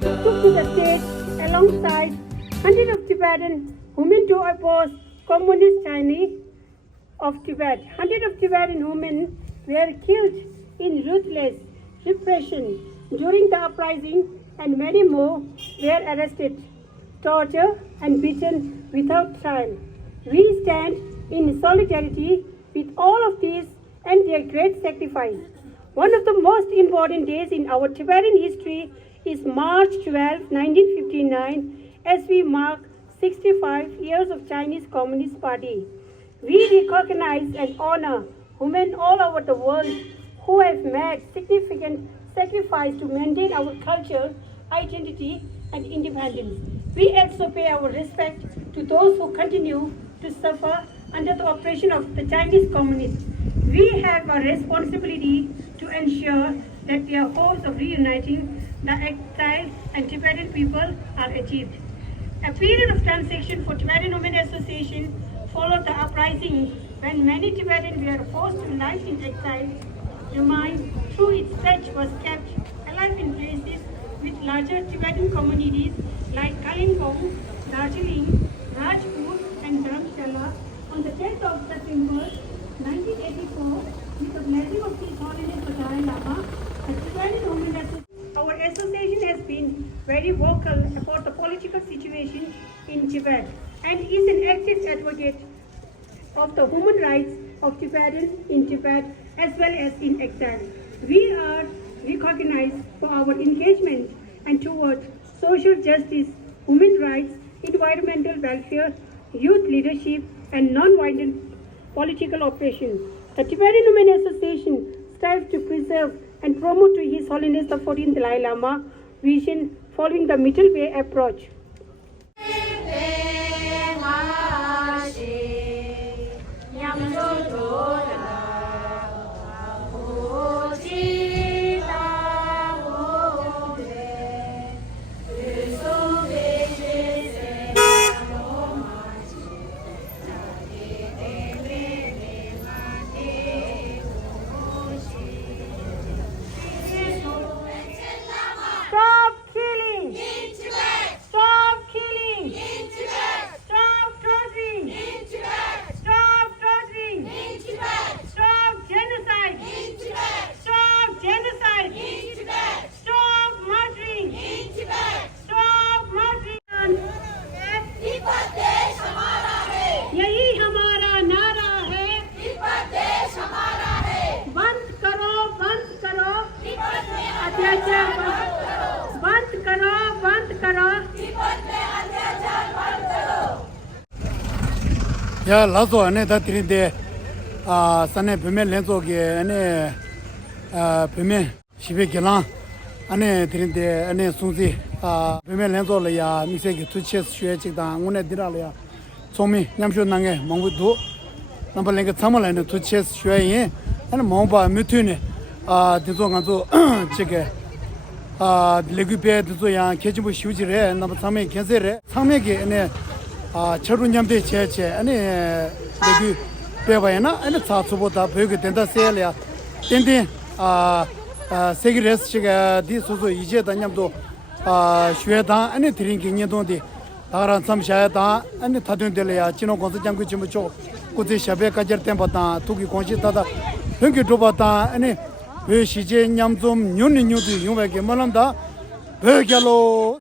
Took to the stage alongside hundreds of Tibetan women to oppose Communist Chinese of Tibet. Hundreds of Tibetan women were killed in ruthless repression during the uprising, and many more were arrested, tortured, and beaten without trial. We stand in solidarity with all of these and their great sacrifice. One of the most important days in our Tibetan history is March 12, 1959, as we mark 65 years of Chinese Communist Party. We recognize and honor women all over the world who have made significant sacrifice to maintain our culture, identity, and independence. We also pay our respect to those who continue to suffer under the oppression of the Chinese communists. We have a responsibility to ensure that their hopes of reuniting the exiled and Tibetan people are achieved. A period of transition for Tibetan Women Association followed the uprising when many Tibetans were forced to live in exile. The mind, through its stretch, was kept alive in places with larger Tibetan communities like Kalimpong, Darjeeling, Rajput, and Dharamshala. On the 10th of September 1984, with the blessing of His Holiness the Dalai Lama, the Tibetan Women Association. Our association has been very vocal about the political situation in Tibet and is an active advocate of the human rights of Tibetans in Tibet as well as in exile. We are recognized for our engagement and towards social justice, women's rights, environmental welfare, youth leadership, and non-violent political oppression. The Tibetan Women Association strives to preserve and promote to His Holiness the 14th Dalai Lama vision following the middle way approach. Ya lazo ane da trinde sane pime lenzo ge ane pime 시베게랑 안에 드린데 안에 송지 베메 렌조려야 미세게 투체 쉐직다 오늘 디라려야 소미 냠쇼낭에 몽부도 넘버랭게 참을라는 투체 쉐에 아니 몽바 미투네 디조간조 제게 레규페 디조야 케지부 쉬우지래 넘버 3에 겐세래 3에게 안에 철운냠데 제체 아니 레규 배바야나 아니 사츠보다 배게 된다 세야려 땡땡 세기레스 시가 디소소 이제 다냠도 쉐다 아니 드링킹 년도디 다란 삼샤다 아니 타든들이야 진호 공사 장구 지무초 고제 샤베 가절 템바다 투기 공시다다 형기 도바다 아니 왜 시제 냠좀 뉴니 뉴디 용백에 말한다 베결로